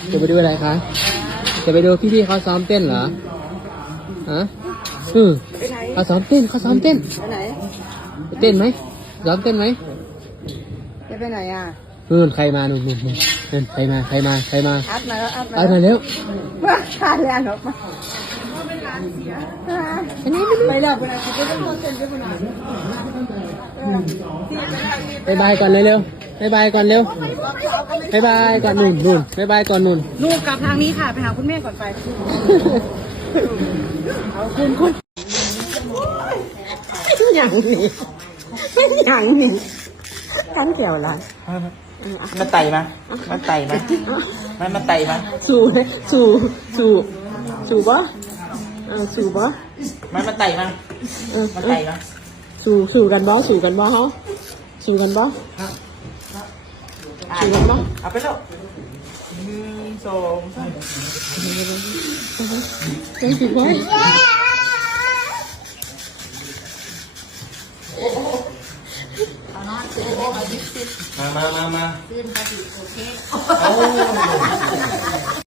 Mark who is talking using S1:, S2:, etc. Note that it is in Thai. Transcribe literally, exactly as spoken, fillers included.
S1: จะไปดูอะไรคะจะไปดูพี่ๆเขาซ้อมเต้นเหรอฮะอืมเขาซ้อมเต้นเขาซ้อมเต้น
S2: ไปไหน
S1: ไปเต้นไหมซ้อมเต้นไหม
S2: จะไปไหนอ่ะ
S1: นู่นใครมานู่นนู่นนู่นนู่นใครมาใครมาใครมา
S2: อัดมาแล้วอัดมา
S1: เอาหน่อยเร็ว
S2: ว่าขาดแรงออกมาไปแล้วไปแล้วไปแล้วเต้นไปไหน
S1: บายบายก่อนเลยเร็วบายบายก่อนเร็วบายบายก่อนนู่นนู่นบายบายก่อนนู่น
S2: ลูกกลับทางนี้ค่ะไปหาคุณแม่ก่อนไปเอาคุณคุณอย่างนี้อย่างนี้กันเกี่ยวอะไร
S3: มันไต่มามันไต่มามันมันไต่มา
S2: สู่สู่สู่สู่ปะเออสู่ปะ
S3: มันมันไต่มา
S2: เออ
S3: มันไต่มา
S2: สู่สู่กันบ่สู่กันบ่เขาสู่กันบ่สู่กันบ่
S3: เอาไปแล้วหนึ่งสองสาม
S2: ยังสู่ไว้
S3: มามามามา